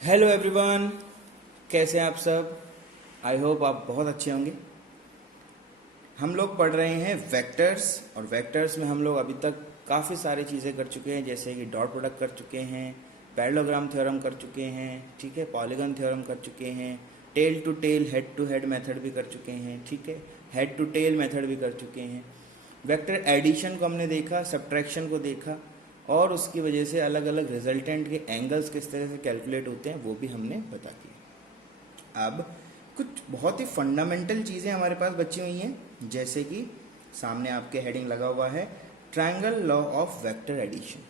Hello everyone, कैसे हैं आप सब। आई होप आप बहुत अच्छे होंगे। हम लोग पढ़ रहे हैं वेक्टर्स, और वेक्टर्स में हम लोग अभी तक काफ़ी सारी चीज़ें कर चुके हैं, जैसे कि डॉट प्रोडक्ट कर चुके हैं, पैरेललोग्राम थ्योरम कर चुके हैं, ठीक है, पॉलीगन थ्योरम कर चुके हैं, tail to tail head to head method भी कर चुके हैं, ठीक है, हेड टू टेल मेथड भी कर चुके हैं। वेक्टर एडिशन को हमने देखा, सब्ट्रैक्शन को देखा, और उसकी वजह से अलग अलग रिजल्टेंट के एंगल्स किस तरह से कैलकुलेट होते हैं वो भी हमने बता दिया। अब कुछ बहुत ही फंडामेंटल चीज़ें हमारे पास बची हुई हैं, जैसे कि सामने आपके हेडिंग लगा हुआ है triangle law of vector addition.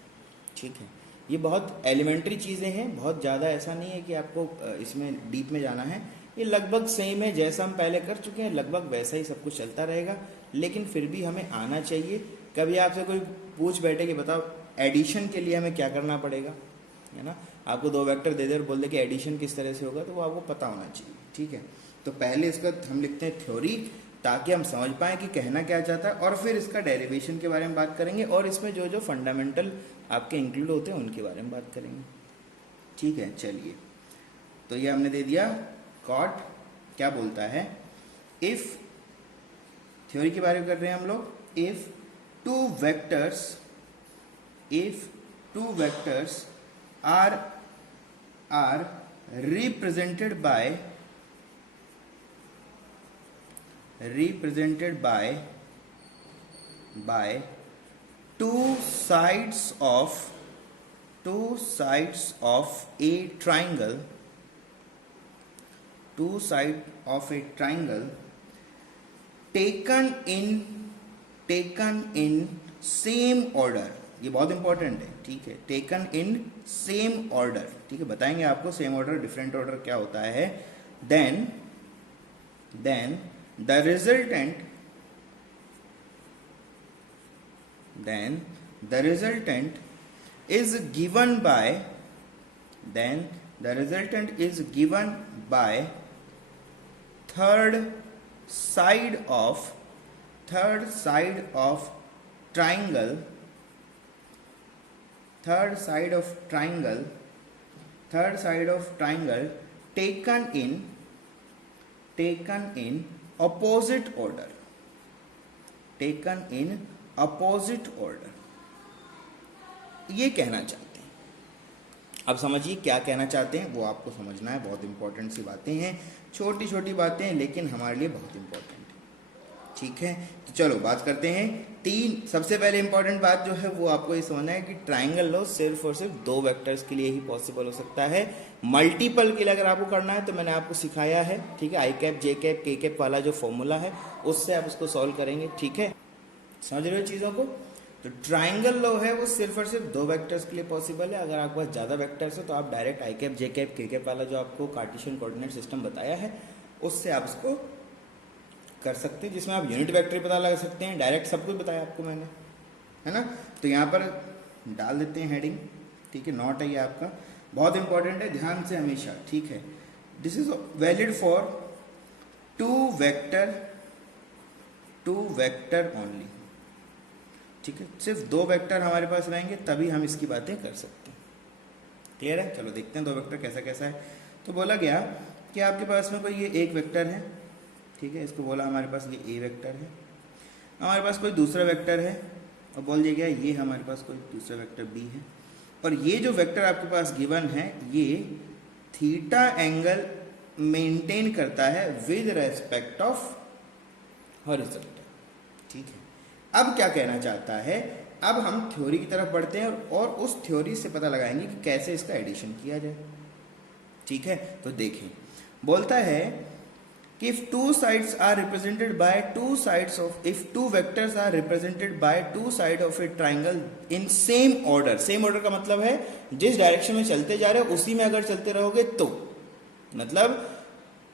ठीक है, ये बहुत एलिमेंट्री चीज़ें हैं, बहुत ज़्यादा ऐसा नहीं है कि आपको इसमें डीप में जाना है। ये लगभग सेम है, जैसा हम पहले कर चुके हैं लगभग वैसा ही सब कुछ चलता रहेगा, लेकिन फिर भी हमें आना चाहिए। कभी आपसे कोई पूछ बैठे कि बताओ एडिशन के लिए हमें क्या करना पड़ेगा, है ना, आपको दो वेक्टर दे दे और बोल दे कि एडिशन किस तरह से होगा, तो वो आपको पता होना चाहिए। ठीक है, तो पहले इसका हम लिखते हैं थ्योरी, ताकि हम समझ पाएँ कि कहना क्या चाहता है, और फिर इसका डेरिवेशन के बारे में बात करेंगे, और इसमें जो जो फंडामेंटल आपके इंक्लूड होते हैं उनके बारे में बात करेंगे। ठीक है, चलिए, तो ये हमने दे दिया। कॉट क्या बोलता है, इफ थ्योरी के बारे में कर रहे हैं हम लोग। If two vectors are represented by two sides of a triangle, taken in same order। ये बहुत इंपॉर्टेंट है, ठीक है, टेकन इन सेम ऑर्डर। ठीक है, बताएंगे आपको सेम ऑर्डर डिफरेंट ऑर्डर क्या होता है। Then the resultant is given by third side of triangle taken in opposite order। ये कहना चाहते हैं। अब समझिए क्या कहना चाहते हैं, वो आपको समझना है। बहुत इंपॉर्टेंट सी बातें हैं, छोटी छोटी बातें हैं, लेकिन हमारे लिए बहुत इंपॉर्टेंट है। ठीक है, तो चलो बात करते हैं। तीन सबसे पहले इंपॉर्टेंट बात जो है वो आपको ये समझना है कि ट्राइंगल लॉ सिर्फ और सिर्फ दो वेक्टर्स के लिए ही पॉसिबल हो सकता है। मल्टीपल के लिए अगर आपको करना है तो मैंने आपको सिखाया है, ठीक है, आई कैप जे कैप के कैप वाला जो फॉर्मूला है उससे आप उसको सॉल्व करेंगे। ठीक है, समझ रहे हो चीज़ों को। तो ट्राइंगल लॉ है वो सिर्फ और सिर्फ दो वेक्टर्स के लिए पॉसिबल है। अगर आपके पास ज़्यादा वेक्टर्स है तो आप डायरेक्ट आई कैप जे कैप के कैप वाला जो आपको कार्टेशियन कोऑर्डिनेट सिस्टम बताया है उससे आप उसको कर सकते हैं, जिसमें आप यूनिट वेक्टर पता लगा सकते हैं। डायरेक्ट सब कुछ बताया आपको मैंने, है ना। तो यहाँ पर डाल देते हैं हेडिंग, ठीक है, नॉट है ये आपका, बहुत इंपॉर्टेंट है, ध्यान से हमेशा। ठीक है, this is valid for two vector only. ठीक है, सिर्फ दो वेक्टर हमारे पास रहेंगे तभी हम इसकी बातें कर सकते हैं। क्लियर है, चलो देखते हैं दो वेक्टर कैसा कैसा है। तो बोला गया कि आपके पास में कोई ये एक वेक्टर है, ठीक है, इसको बोला हमारे पास ये ए वेक्टर है, हमारे पास कोई दूसरा वेक्टर है और बोल दिया गया ये हमारे पास कोई दूसरा वेक्टर बी है, और ये जो वेक्टर आपके पास गिवन है ये थीटा एंगल मेंटेन करता है विद रेस्पेक्ट ऑफ हॉरिजॉन्टल। ठीक है, अब क्या कहना चाहता है, अब हम थ्योरी की तरफ बढ़ते हैं और उस थ्योरी से पता लगाएंगे कि कैसे इसका एडिशन किया जाए। ठीक है, तो देखें, बोलता है कि if two vectors are represented by two sides of a triangle in same order। same order का मतलब है जिस डायरेक्शन में चलते जा रहे हो उसी में अगर चलते रहोगे तो, मतलब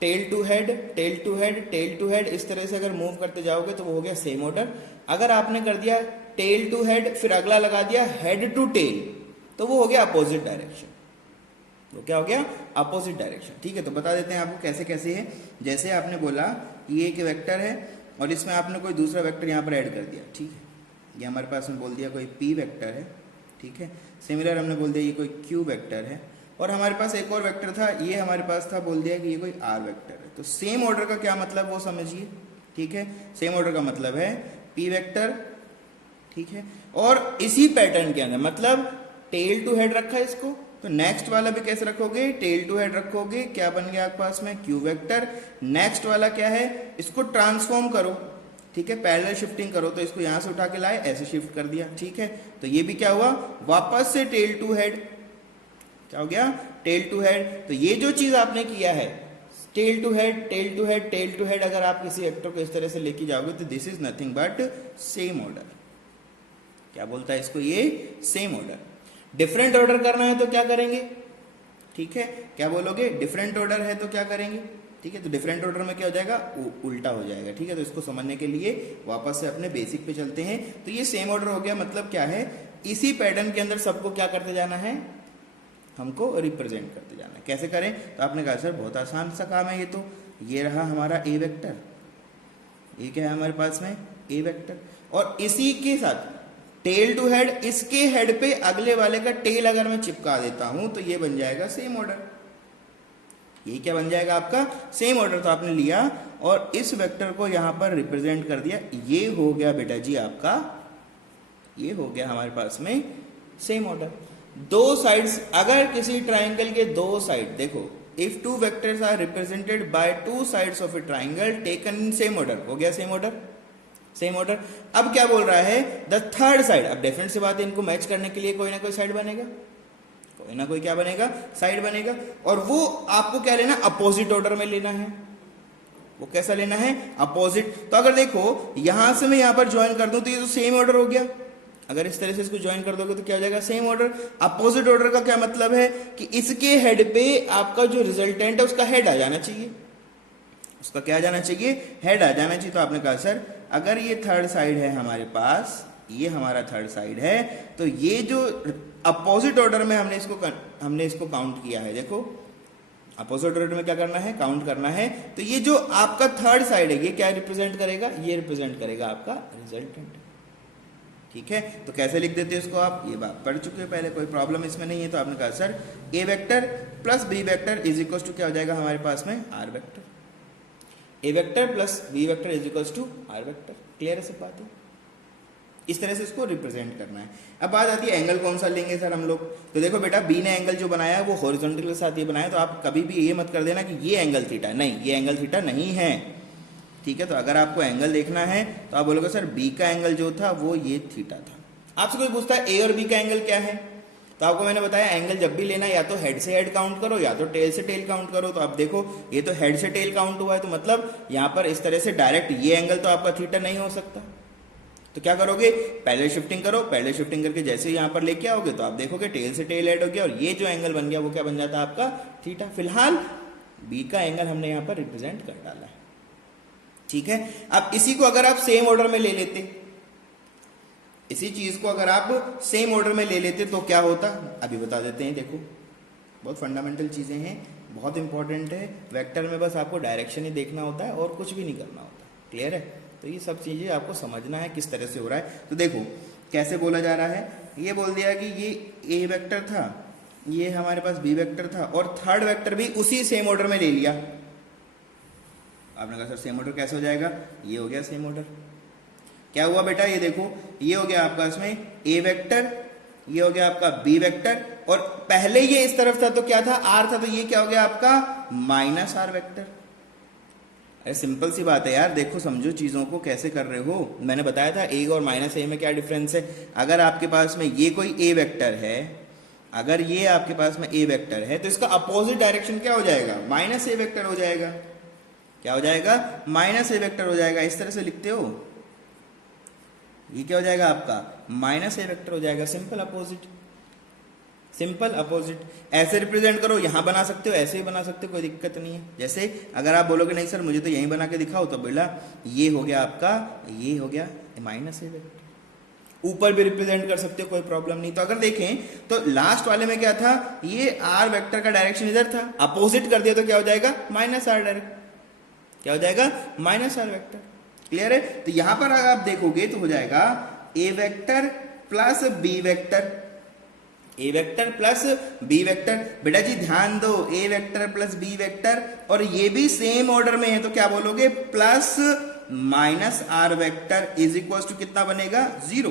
tail to head tail to head tail to head इस तरह से अगर मूव करते जाओगे तो वो हो गया सेम ऑर्डर। अगर आपने कर दिया टेल टू हेड फिर अगला लगा दिया हेड टू टेल तो वो हो गया अपोजिट डायरेक्शन। तो क्या हो गया, अपोजिट डायरेक्शन। ठीक है, तो बता देते हैं आपको कैसे कैसे है। जैसे आपने बोला ये एक वेक्टर है और इसमें आपने कोई दूसरा वेक्टर यहाँ पर ऐड कर दिया। ठीक है, ये हमारे पास में बोल दिया कोई पी वेक्टर है। ठीक है, सिमिलर हमने बोल दिया ये कोई क्यू वेक्टर है। और हमारे पास एक और वेक्टर था, ये हमारे पास था, बोल दिया कि ये कोई आर वेक्टर है। तो सेम ऑर्डर का क्या मतलब वो समझिए, ठीक है। सेम ऑर्डर का मतलब है पी वेक्टर, ठीक है, और इसी पैटर्न के अंदर मतलब टेल टू हेड रखा है इसको, तो नेक्स्ट वाला भी कैसे रखोगे, टेल टू हेड रखोगे, क्या बन गया आपके पास में क्यू वेक्टर। नेक्स्ट वाला क्या है, इसको ट्रांसफॉर्म करो, ठीक है, पैरेलल शिफ्टिंग करो, तो इसको यहां से उठा के लाए, ऐसे शिफ्ट कर दिया, ठीक है। तो ये भी क्या हुआ, वापस से टेल टू हेड, क्या हो गया, टेल टू हेड। तो ये जो चीज आपने किया है tail to head, tail to head, tail to head, अगर आप किसी वेक्टर को इस तरह से लेके जाओगे तो this is nothing but same order. क्या बोलता है इसको, ये सेम ऑर्डर। डिफरेंट ऑर्डर करना है तो क्या करेंगे, ठीक है, क्या बोलोगे, डिफरेंट ऑर्डर है तो क्या करेंगे, ठीक है। तो डिफरेंट ऑर्डर में क्या हो जाएगा, उल्टा हो जाएगा, ठीक है। तो इसको समझने के लिए वापस से अपने बेसिक पे चलते हैं। तो ये सेम ऑर्डर हो गया, मतलब क्या है, इसी पैटर्न के अंदर सबको क्या करते जाना है, हमको रिप्रेजेंट करते जाना है। कैसे करें, तो आपने कहा सर बहुत आसान सा काम है ये तो। ये रहा हमारा ए वेक्टर, ये क्या है हमारे पास में ए वेक्टर, और इसी के साथ टेल टू हेड, इसके हेड पे अगले वाले का टेल अगर मैं चिपका देता हूं तो ये बन जाएगा सेम ऑर्डर। ये क्या बन जाएगा आपका सेम ऑर्डर। तो आपने लिया और इस वेक्टर को यहां पर रिप्रेजेंट कर दिया, ये हो गया बेटा जी आपका, ये हो गया हमारे पास में सेम ऑर्डर। दो साइड्स, अगर किसी ट्राइंगल के दो साइड, देखो if two vectors are represented by two sides of a triangle taken in same order, हो गया सेम ऑर्डर, सेम ऑर्डर। अब क्या बोल रहा है, द थर्ड साइड, अब डेफिनेट सी बात है, इनको मैच करने के लिए कोई ना कोई साइड बनेगा, कोई ना कोई क्या बनेगा, साइड बनेगा, और वो आपको क्या लेना, अपोजिट ऑर्डर में लेना है। वो कैसा लेना है, अपोजिट। तो अगर देखो यहां से मैं यहां पर ज्वाइन कर दूं तो ये तो सेम ऑर्डर हो गया, अगर इस तरह से इसको ज्वाइन कर दोगे तो क्या हो जाएगा, सेम ऑर्डर। अपोजिट ऑर्डर का क्या मतलब है कि इसके हेड पे आपका जो रिजल्टेंट है उसका हेड आ जाना चाहिए, उसका क्या आ जाना चाहिए, हेड आ जाना चाहिए। तो आपने कहा सर अगर ये थर्ड साइड है हमारे पास, ये हमारा थर्ड साइड है, तो ये जो अपोजिट ऑर्डर में हमने इसको काउंट किया है, देखो अपोजिट ऑर्डर में क्या करना है, काउंट करना है। तो ये जो आपका थर्ड साइड है ये क्या रिप्रेजेंट करेगा, ये रिप्रेजेंट करेगा आपका रिजल्टेंट, ठीक है। तो कैसे लिख देते हैं इसको आप, ये बात पढ़ चुके हो पहले, कोई प्रॉब्लम इसमें नहीं है। तो आपने कहा sir A vector plus B vector is equal to क्या हो जाएगा हमारे पास में R vector, A vector plus B vector is equal to R vector. Clear है सब बात है, इस तरह से इसको रिप्रेजेंट करना है। अब बात आती है एंगल कौन सा लेंगे सर हम लोग, तो देखो बेटा बी ने एंगल जो बनाया है वो हॉरिजॉन्टल के साथ ये बनाया, तो आप कभी भी ये मत कर देना कि ये एंगल थीटा, नहीं ये एंगल थीटा नहीं है, ठीक है। तो अगर आपको एंगल देखना है तो आप बोलोगे सर बी का एंगल जो था वो ये थीटा था। आपसे कोई पूछता है ए और बी का एंगल क्या है, तो आपको मैंने बताया एंगल जब भी लेना या तो हेड से हेड काउंट करो या तो टेल से टेल काउंट करो। तो आप देखो ये तो हेड से टेल काउंट हुआ है, तो मतलब यहां पर इस तरह से डायरेक्ट ये एंगल तो आपका थीटा नहीं हो सकता। तो क्या करोगे, पैरेलल शिफ्टिंग करो, पैरेलल शिफ्टिंग करके जैसे यहां पर लेके आओगे तो आप देखोगे टेल से टेल ऐड हो गया और ये जो एंगल बन गया वो क्या बन जाता है आपका थीटा। फिलहाल बी का एंगल हमने यहां पर रिप्रेजेंट कर डाला है, ठीक है। अब इसी को अगर आप सेम ऑर्डर में ले लेते, इसी चीज को अगर आप सेम ऑर्डर में ले लेते तो क्या होता, अभी बता देते हैं। देखो बहुत फंडामेंटल चीजें हैं, बहुत इंपॉर्टेंट है। वेक्टर में बस आपको डायरेक्शन ही देखना होता है और कुछ भी नहीं करना होता, क्लियर है। तो ये सब चीजें आपको समझना है किस तरह से हो रहा है। तो देखो कैसे बोला जा रहा है, ये बोल दिया कि ये ए वेक्टर था, ये हमारे पास बी वेक्टर था और थर्ड वेक्टर भी उसी सेम ऑर्डर में ले लिया। आपने कहा सर सेम ऑर्डर कैसे हो जाएगा, ये हो गया सेम ऑर्डर। क्या हुआ बेटा, ये देखो ये हो गया आपका इसमें ए वेक्टर, ये हो गया आपका बी वेक्टर, और पहले ये इस तरफ था तो क्या था, आर था, तो ये क्या हो गया आपका माइनस आर वेक्टर। अरे सिंपल सी बात है यार, देखो समझो चीजों को कैसे कर रहे हो। मैंने बताया था ए और माइनस ए में क्या डिफरेंस है। अगर आपके पास में ये कोई ए वेक्टर है, अगर ये आपके पास में ए वेक्टर है तो इसका अपोजिट डायरेक्शन क्या हो जाएगा, माइनस ए वेक्टर हो जाएगा। क्या हो जाएगा, माइनस ए वेक्टर हो जाएगा। इस तरह से लिखते हो, ये क्या हो जाएगा आपका माइनस ए वेक्टर हो जाएगा। Simple opposite, simple opposite. ऐसे रिप्रेजेंट करो, यहां बना सकते हो, ऐसे ही बना सकते हो, कोई दिक्कत नहीं है। जैसे अगर आप बोलोगे नहीं सर मुझे तो यहीं बना के दिखाओ, तो बोला ये हो गया आपका, ये हो गया माइनस ए वेक्टर। ऊपर भी रिप्रेजेंट कर सकते हो, कोई प्रॉब्लम नहीं। तो अगर देखें तो लास्ट वाले में क्या था, ये आर वेक्टर का डायरेक्शन इधर था, अपोजिट कर दिया तो क्या हो जाएगा माइनस आर डायरेक्ट, क्या हो जाएगा माइनस आर वेक्टर। क्लियर है। तो यहां पर अगर आप देखोगे तो हो जाएगा A vector plus B vector, A vector plus B vector. बेटा जी ध्यान दो, ए वेक्टर प्लस बी वेक्टर और ये भी सेम ऑर्डर में है, तो क्या बोलोगे, plus minus are vector is equal to कितना बनेगा, 0।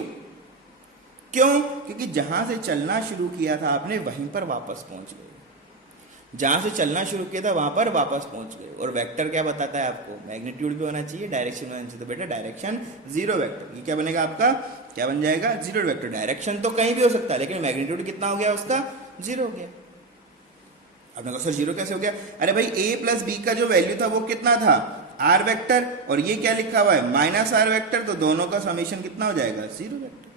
क्यों? क्योंकि जहां से चलना शुरू किया था आपने वहीं पर वापस पहुंच गए, जहां से चलना शुरू किया था वहां पर वापस पहुंच गए। और वेक्टर क्या बताता है आपको, मैग्नीट्यूड भी होना चाहिए, डायरेक्शन होना चाहिए। तो बेटा डायरेक्शन 0 वेक्टर, ये क्या बनेगा आपका, क्या बन जाएगा, 0 वेक्टर। डायरेक्शन तो कहीं भी हो सकता है लेकिन मैग्नीट्यूड कितना हो गया उसका, 0 हो गया। आपने कहा सर 0 कैसे हो गया? अरे भाई a प्लस बी का जो वैल्यू था वो कितना था, आर वेक्टर, और ये क्या लिखा हुआ है, माइनस आर वेक्टर, तो दोनों का समीशन कितना हो जाएगा, 0 वेक्टर।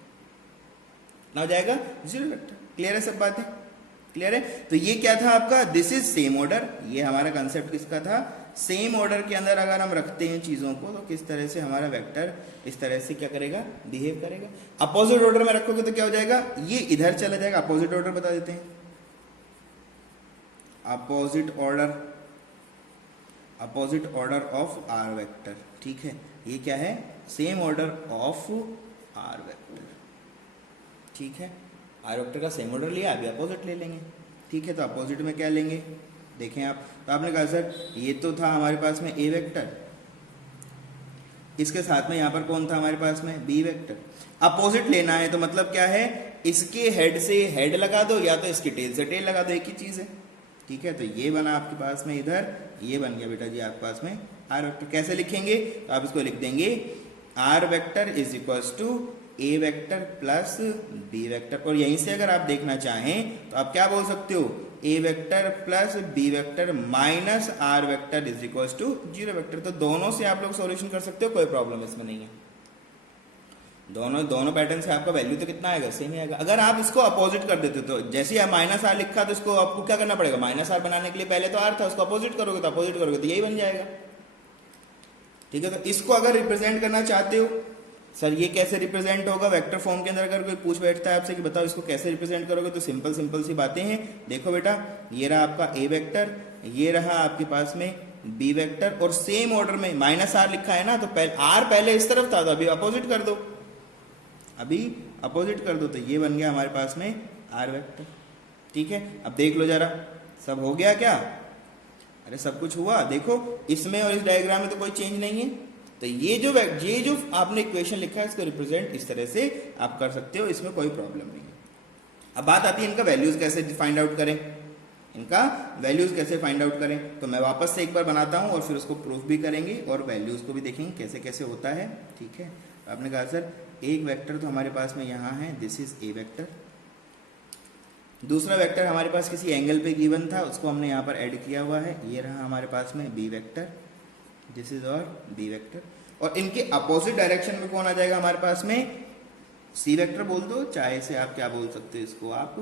कितना हो जाएगा, 0 वेक्टर। क्लियर है सब बातें, क्लियर है? तो ये क्या था आपका, दिस इज सेम ऑर्डर। ये हमारा कंसेप्ट किसका था, सेम ऑर्डर के अंदर अगर हम रखते हैं चीजों को तो किस तरह से हमारा वेक्टर इस तरह से क्या करेगा, बिहेव करेगा। अपोजिट ऑर्डर में रखोगे तो क्या हो जाएगा, ये इधर चला जाएगा। अपोजिट ऑर्डर बता देते हैं, opposite order of R vector. ठीक है, ये क्या है, same order of R vector. ठीक है, आर वेक्टर का सेम ऑर्डर लिया, अभी अपोजिट ले लेंगे। ठीक है, तो अपोजिट में क्या लेंगे, देखें आप। तो आपने कहा सर ये तो था हमारे पास में ए वेक्टर, इसके साथ में यहाँ पर कौन था हमारे पास में, बी वेक्टर। अपोजिट लेना है तो मतलब क्या है, इसके हेड से हेड लगा दो या तो इसकी टेल से टेल लगा दो, एक ही चीज है। ठीक है, तो ये बना आपके पास में इधर, ये बन गया बेटा जी आपके पास में आर वेक्टर। कैसे लिखेंगे, तो आप इसको लिख देंगे R vector is equals to A vector plus B vector. और यहीं से अगर आप देखना चाहें तो आप क्या बोल सकते हो, a vector plus B vector minus are vector is equals to 0 vector. तो दोनों से आप लोग सॉल्यूशन कर सकते हो, कोई प्रॉब्लम इसमें नहीं है। दोनों पैटर्न से आपका वैल्यू तो कितना आएगा, सेम ही आएगा। अगर आप इसको अपोजिट कर देते तो जैसे ही माइनस आर लिखा तो इसको आपको क्या करना पड़ेगा, माइनस आर बनाने के लिए पहले तो आर था, उसको अपोजिट करोगे तो यही बन जाएगा। ठीक है, तो इसको अगर रिप्रेजेंट करना चाहते हो, सर ये कैसे रिप्रेजेंट होगा वेक्टर फॉर्म के अंदर, अगर कोई पूछ बैठता है आपसे कि बताओ इसको कैसे रिप्रेजेंट करोगे, तो सिंपल सी बातें हैं। देखो बेटा, ये रहा आपका ए वेक्टर, ये रहा आपके पास में बी वेक्टर, और सेम ऑर्डर में माइनस आर लिखा है ना, तो आर पहले इस तरफ था तो अभी अपोजिट कर दो, तो ये बन गया हमारे पास में आर वेक्टर। ठीक है, अब देख लो जरा, सब हो गया क्या, अरे सब कुछ हुआ। देखो इसमें और इस डायग्राम में तो कोई चेंज नहीं है। तो ये जो आपने इक्वेशन लिखा है इसको रिप्रेजेंट इस तरह से आप कर सकते हो, इसमें कोई प्रॉब्लम नहीं है। अब बात आती है इनका वैल्यूज कैसे फाइंड आउट करें, तो मैं वापस से एक बार बनाता हूं और फिर उसको प्रूफ भी करेंगे और वैल्यूज को भी देखेंगे कैसे कैसे होता है। ठीक है, आपने कहा सर एक वेक्टर तो हमारे पास में यहाँ है, दिस इज ए वेक्टर। दूसरा वेक्टर हमारे पास किसी एंगल पे गिवन था, उसको हमने यहाँ पर ऐड किया हुआ है, ये रहा हमारे पास में बी वेक्टर, दिस इज और बी वेक्टर। और इनके अपोजिट डायरेक्शन में कौन आ जाएगा हमारे पास में, सी वेक्टर बोल दो, चाहे से आप क्या बोल सकते हो इसको, आप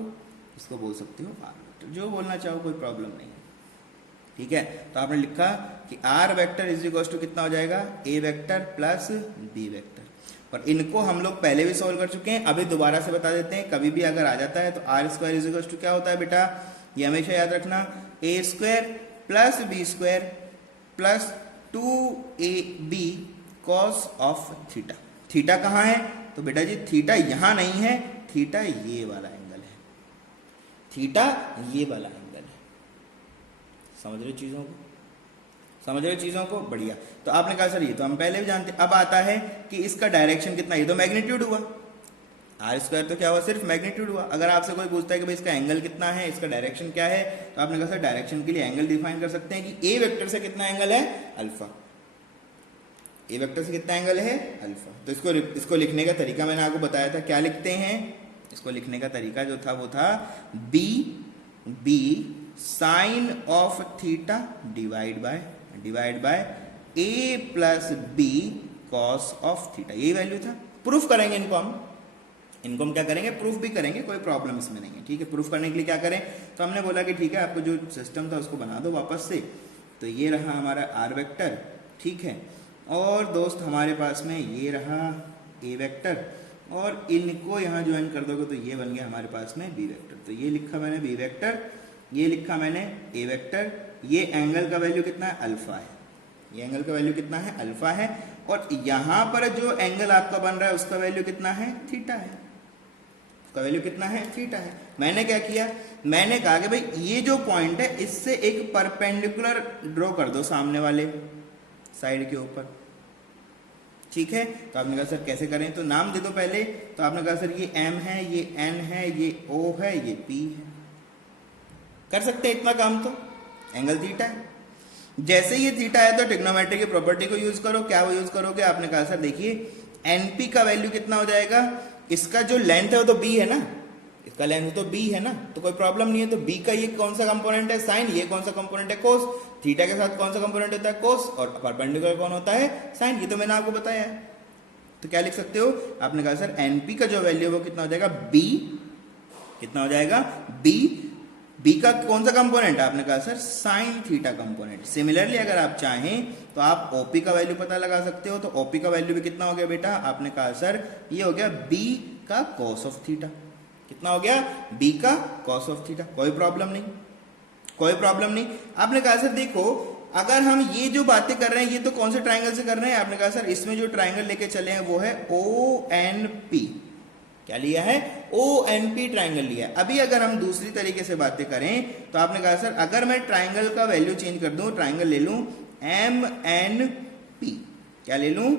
इसको बोल सकते हो आर वेक्टर, जो बोलना चाहो कोई प्रॉब्लम नहीं है। ठीक है, तो आपने लिखा कि R vector is equal to कितना हो जाएगा, A vector plus B vector. और इनको हम लोग पहले भी सॉल्व कर चुके हैं, अभी दोबारा से बता देते हैं, कभी भी अगर आ जाता है तो r square is equal to क्या होता है बेटा, ये हमेशा याद रखना, a square plus B square plus 2ab cos of theta. Theta कहाँ है, तो बेटा जी थीटा यहां नहीं है, थीटा ये वाला एंगल है, समझ रहे चीजों को, बढ़िया। तो आपने कहा सर ये तो हम पहले भी जानते। अब आता है कि इसका डायरेक्शन कितना, ये तो मैग्नीट्यूड हुआ, आर स्क्वायर तो क्या हुआ, सिर्फ मैग्नीट्यूड हुआ। अगर आपसे कोई पूछता है कि भाई इसका एंगल कितना है, इसका डायरेक्शन क्या है, तो आपने कहा सर डायरेक्शन के लिए एंगल डिफाइन कर सकते हैं कि ए वेक्टर से कितना एंगल है, अल्फा। ए वेक्टर से कितना एंगल है, अल्फा। तो इसको लिखने का तरीका मैंने आपको बताया था, क्या लिखते हैं, इसको लिखने का तरीका जो था वो था B sine of theta divide by A plus B cos of theta, यही वैल्यू था। प्रूफ करेंगे इनको हम क्या करेंगे, प्रूफ भी करेंगे, कोई प्रॉब्लम इसमें नहीं है। ठीक है, प्रूफ करने के लिए क्या करें, तो हमने बोला कि ठीक है आपको जो सिस्टम था उसको बना दो वापस से। तो ये रहा हमारा आर वेक्टर, ठीक है, और दोस्त हमारे पास में ये रहा ए वेक्टर, और इनको यहाँ ज्वाइन कर दोगे तो ये बन गया हमारे पास में बी वेक्टर। तो ये लिखा मैंने बी वेक्टर, ये लिखा मैंने ए वेक्टर, ये एंगल का वैल्यू कितना है, अल्फा है, ये एंगल का वैल्यू कितना है, अल्फा है, और यहाँ पर जो एंगल आपका बन रहा है उसका वैल्यू कितना है, थीटा है। उसका वैल्यू कितना है, थीटा है। मैंने क्या किया, मैंने कहा कि भाई ये जो पॉइंट है इससे एक परपेंडिकुलर ड्रॉ कर दो सामने वाले साइड के ऊपर, ठीक है। तो आपने कहा सर कैसे करें, तो नाम दे दो पहले। तो आपने कहा सर ये M है, ये N है, ये O है, ये P है। कर सकते हैं इतना काम, तो एंगल थीटा है। जैसे ये थीटा है तो ट्रिग्नोमेट्री की प्रॉपर्टी को यूज करो। क्या वो यूज करोगे, आपने कहा सर देखिए NP का वैल्यू कितना हो जाएगा, इसका जो लेंथ है वो तो B है ना, इसका लेंथ तो B है ना, तो कोई प्रॉब्लम नहीं है। तो B का ये कौन सा कंपोनेंट है, साइन, ये कौन सा कंपोनेंट है, कोस। थीटा के साथ कौन सा कंपोनेंट होता है, कोस, और परपेंडिकुलर कौन होता है, साइन। ये तो मैंने आपको बताया है। तो क्या लिख सकते हो, आपने कहा सर NP का जो वैल्यू है वो कितना हो जाएगा, B, कितना हो जाएगा, B का कौन सा कंपोनेंट है, आपने कहा sir sine theta component. Similarly अगर आप चाहें तो आप OP का वैल्यू पता लगा सकते हो। तो OP का वैल्यू भी कितना हो गया बेटा, आपने कहा सर ये हो गया B का कॉस ऑफ थीटा। कितना हो गया, B का कॉस ऑफ थीटा। कोई प्रॉब्लम नहीं, कोई प्रॉब्लम नहीं। आपने कहा सर देखो अगर हम ये जो बातें कर रहे हैं ये तो कौन से ट्राइंगल से कर रहे हैं, आपने कहा सर इसमें जो ट्राइंगल लेके चले हैं वो है ONP। क्या लिया है, ONP ट्राइंगल लिया है। अभी अगर हम दूसरी तरीके से बातें करें तो आपने कहा सर अगर मैं ट्राइंगल का वैल्यू चेंज कर दूं, ट्राइंगल ले लूं MNP, क्या ले लूं,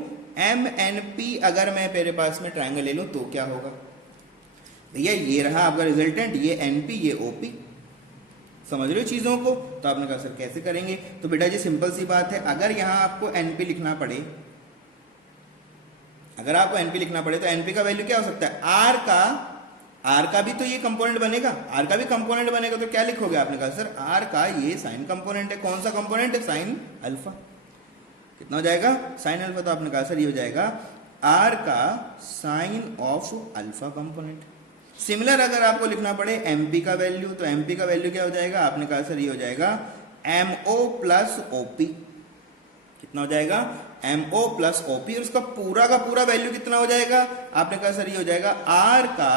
MNP। अगर मैं मेरे पास में ट्राइंगल ले लूं तो क्या होगा भैया, ये रहा आपका रिजल्टेंट, ये NP, ये OP। समझ रहे हो चीजों को। तो आपने कहा सर कैसे करेंगे, तो बेटा जी सिंपल सी बात है, अगर यहां आपको NP लिखना पड़े, अगर आपको NP लिखना पड़े तो NP का वैल्यू क्या हो सकता है, R का भी तो ये कंपोनेंट बनेगा, R का भी कंपोनेंट बनेगा। तो क्या लिखोगे, आपने कहा सर R का ये साइन कंपोनेंट है। कौन सा कंपोनेंट है, साइन अल्फा। कितना हो जाएगा, साइन अल्फा। तो आपने कहा सर ये हो जाएगा R का sine of alpha component. Similar अगर आपको लिखना पड़े MP का वैल्यू, तो MP का वैल्यू क्या हो जाएगा, आपने कहा सर ये हो जाएगा MO प्लस OP। कितना हो जाएगा, MO प्लस OP। और उसका पूरा का पूरा वैल्यू कितना हो जाएगा, आपने कहा सर ये हो जाएगा R का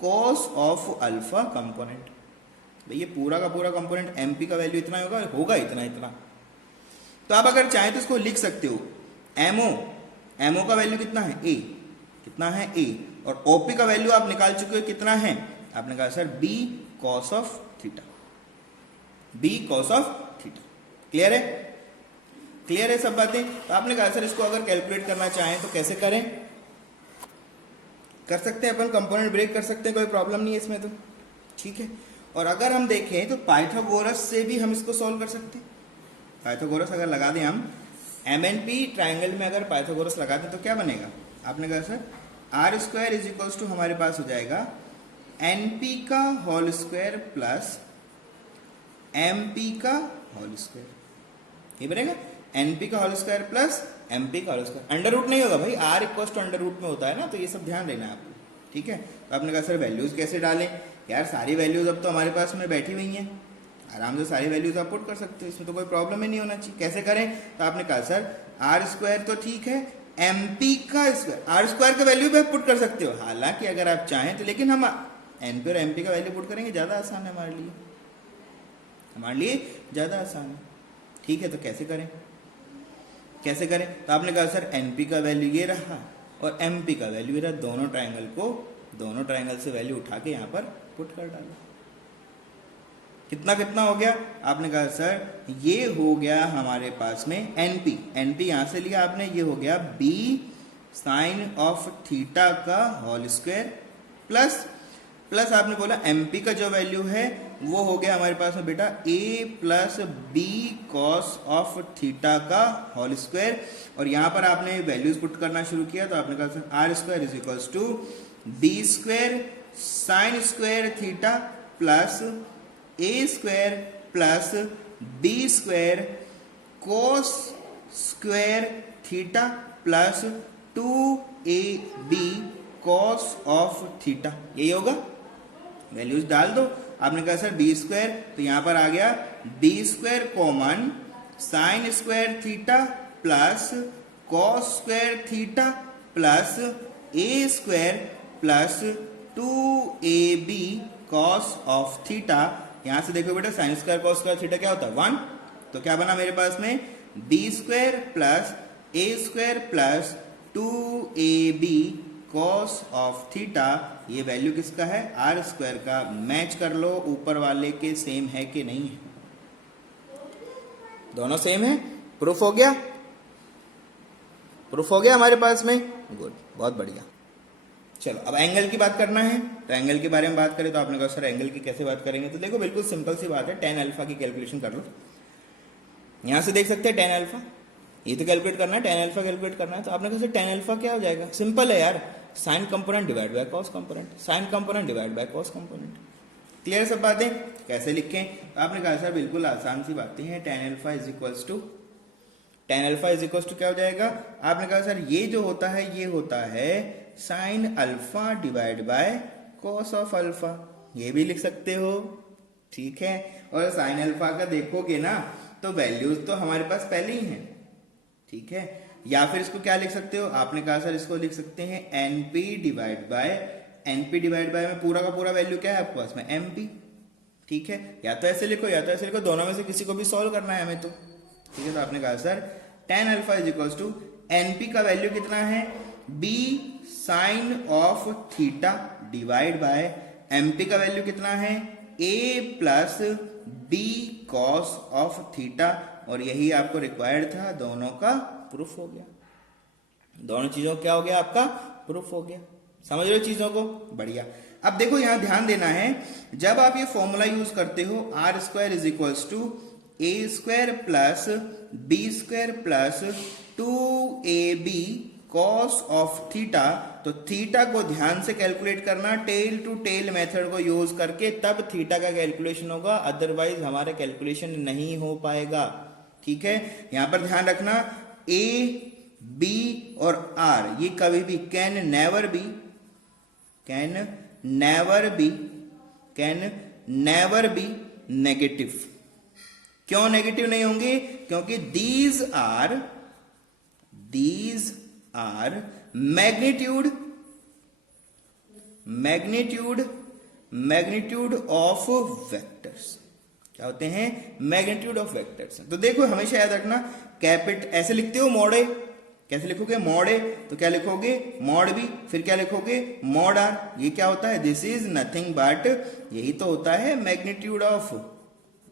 कॉस ऑफ अल्फा कंपोनेंट। भाई ये पूरा का पूरा कंपोनेंट MP का वैल्यू इतना होगा इतना। तो आप अगर चाहें तो इसको लिख सकते हो MO का वैल्यू कितना है, A, कितना है A, और OP का वैल्यू आप निकाल चुके हो कितना है, आपने कहा sir B cos of theta, B cos of theta. Clear है, क्लियर है सब बातें। तो आपने कहा सर इसको अगर कैलकुलेट करना चाहें तो कैसे करें, कर सकते हैं अपन, कंपोनेंट ब्रेक कर सकते हैं, कोई प्रॉब्लम नहीं है इसमें तो, ठीक है। और अगर हम देखें तो पाइथागोरस से भी हम इसको सॉल्व कर सकते हैं। पाइथागोरस अगर लगा दें हम MNP ट्राइंगल में, अगर पाइथागोरस लगा दें तो क्या बनेगा, आपने कहा sir R square is equals to हमारे पास हो जाएगा NP का होल स्क्वायर प्लस MP का होल स्क्वायर। ये बनेगा NP का होल स्क्वायर प्लस MP का होल स्क्वायर। अंडर रूट नहीं होगा भाई, R equals to under root में होता है ना, तो ये सब ध्यान देना है आपको, ठीक है। तो आपने कहा सर वैल्यूज कैसे डालें, यार सारी वैल्यूज अब तो हमारे पास में बैठी हुई हैं, आराम से सारी वैल्यूज आप पुट कर सकते हो, इसमें तो कोई प्रॉब्लम ही नहीं होना चाहिए। कैसे करें, तो आपने कहा सर R स्क्वायर तो ठीक है, MP का स्क्वायर, R स्क्वायर का वैल्यू भी आप पुट कर सकते हो, हालांकि अगर आप चाहें तो, लेकिन हम NP और MP का वैल्यू पुट करेंगे, ज्यादा आसान है हमारे लिए ज्यादा आसान है, ठीक है। तो कैसे करें, तो आपने कहा सर NP का वैल्यू ये रहा और MP का वैल्यू ये रहा, दोनों ट्राइंगल से वैल्यू उठा के यहाँ पर पुट कर डालो। कितना हो गया, आपने कहा सर ये हो गया हमारे पास में NP यहां से लिया आपने, ये हो गया B साइन ऑफ थीटा का होल स्क्वायर प्लस आपने बोला MP का जो वैल्यू है वो हो गया हमारे पास में बेटा A plus B cos of theta का होल स्क्वायर। और यहां पर आपने वैल्यूज पुट करना शुरू किया, तो आपने कहा sir R square is equals to B square sine square theta plus A square plus B square cos square theta plus 2AB cos of theta. यही होगा, वैल्यूज डाल दो। आपने कहा सर B स्क्वायर, तो यहां पर आ गया B square common sign square theta plus cos square theta plus A square plus 2AB cos of theta. यहां से देखो बेटा sine square cos square theta क्या होता है 1, तो क्या बना मेरे पास में B square plus A square plus 2AB cos of theta ये वैल्यू किसका है, आर स्क्वायर का। मैच कर लो ऊपर वाले के सेम है कि नहीं है, दोनों सेम है, प्रूफ हो गया, प्रूफ हो गया हमारे पास में, गुड, बहुत बढ़िया। चलो अब एंगल की बात करना है, तो एंगल के बारे में बात करें तो आपने कहा सर एंगल की कैसे बात करेंगे, तो देखो बिल्कुल सिंपल सी बात है, tan अल्फा की कैलकुलेशन कर लो। यहां से देख सकते हैं tan अल्फा, ये तो कैलकुलेट करना है, tan अल्फा कैलकुलेट करना है, तो आपने कहा सर tan अल्फा क्या हो जाएगा, सिंपल है यार, sign component divide by cos component, sign component divide by cos component. Clear सब बातें, कैसे लिखें, तो आपने कहा सर बिल्कुल आसान सी बातें हैं, tan alpha is equals to, tan alpha is equals to क्या हो जाएगा, आपने कहा सर ये जो होता है ये होता है sine alpha divide by cos of alpha, ये भी लिख सकते हो, ठीक है। और साइन अल्फा का देखोगे ना तो वैल्यूज तो हमारे पास पहले ही हैं, ठीक है। या फिर इसको क्या लिख सकते हो, आपने कहा सर इसको लिख सकते हैं NP divide by, NP divide by में पूरा का पूरा वैल्यू क्या है आपके पास में, एमपी, ठीक है। या तो ऐसे लिखो या तो ऐसे लिखो, दोनों में से किसी को भी सॉल्व करना है हमें तो, ठीक है। तो आपने कहा sir tan alpha is equals to NP का वैल्यू कितना है, b sine of theta divide by MP का वैल्यू कितना है, a plus B cos of theta, और यही आपको रिक्वायर्ड था, दोनों का प्रूफ हो गया, दोनों चीजों क्या हो गया आपका प्रूफ हो गया, समझ रहे हो चीजों को, बढ़िया। अब देखो यहां ध्यान देना है, जब आप ये फॉर्मूला यूज करते हो R square is equals to A square plus B square plus 2ab cos of theta, तो थीटा को ध्यान से कैलकुलेट करना, टेल टू टेल मेथड को यूज करके, तब थीटा का कैलकुलेशन होगा, अदरवाइज हमारा कैलकुलेशन नहीं हो पाएगा, ठीक है। यहां पर ध्यान रखना, ए बी और आर ये कभी भी can never be, can never be negative. क्यों नेगेटिव नहीं होंगे, क्योंकि these are magnitude of vectors, क्या होते हैं, मैग्नीट्यूड ऑफ वेक्टर्स। तो देखो हमेशा याद रखना, कैपिट ऐसे लिखते हो मॉड ए, कैसे लिखोगे, मॉड ए, तो क्या लिखोगे मॉड बी, फिर क्या लिखोगे मॉड आर, ये क्या होता है, दिस इज नथिंग बट, यही तो होता है मैग्नीट्यूड ऑफ,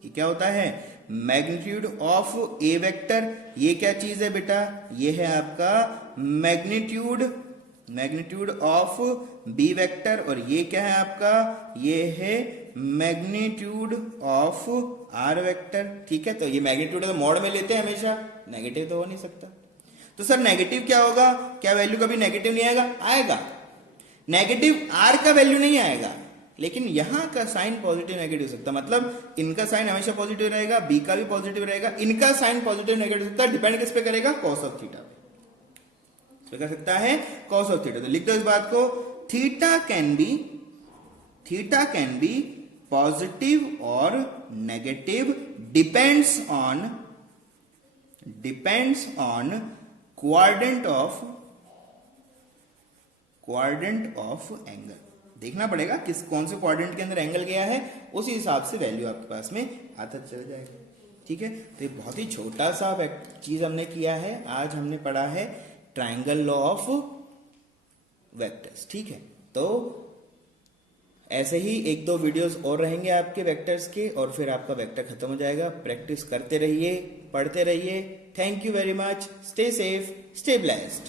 ये क्या होता है मैग्नीट्यूड ऑफ ए वेक्टर, ये क्या चीज है बेटा, ये है आपका मैग्नीट्यूड ऑफ बी वेक्टर, और ये क्या है आपका, ये है मैग्नीट्यूड ऑफ आर वेक्टर, ठीक है। तो ये मैग्नीट्यूड तो मॉड में लेते हैं हमेशा, नेगेटिव तो हो नहीं सकता। तो सर नेगेटिव क्या होगा, क्या वैल्यू कभी नेगेटिव नहीं आएगा, आएगा, नेगेटिव आर का वैल्यू नहीं आएगा, लेकिन यहां का साइन पॉजिटिव नेगेटिव हो सकता है, मतलब इनका साइन हमेशा पॉजिटिव रहेगा, बी का भी पॉजिटिव रहेगा, इनका साइन पॉजिटिव नेगेटिव सकता है, डिपेंड किस पे करेगा, कॉस ऑफ थीटा पे कर सकता है, कॉस ऑफ थीटा। तो लिख दो इस बात को, थीटा कैन बी पॉजिटिव और negative, depends on quadrant of angle. देखना पड़ेगा कौन से क्वाड्रेंट के अंदर एंगल गया है, उसी हिसाब से वैल्यू आपके पास में आता चल जाएगा, ठीक है। तो ये बहुत ही छोटा सा चीज हमने किया है, आज हमने पढ़ा है ट्राइंगल लॉ ऑफ वेक्टर्स, ठीक है। तो ऐसे ही 1-2 वीडियोस और रहेंगे आपके वेक्टर्स के, और फिर आपका वेक्टर खत्म हो जाएगा। प्रैक्टिस करते रहिए, पढ़ते रहिए। Thank you very much, stay safe, stay blessed.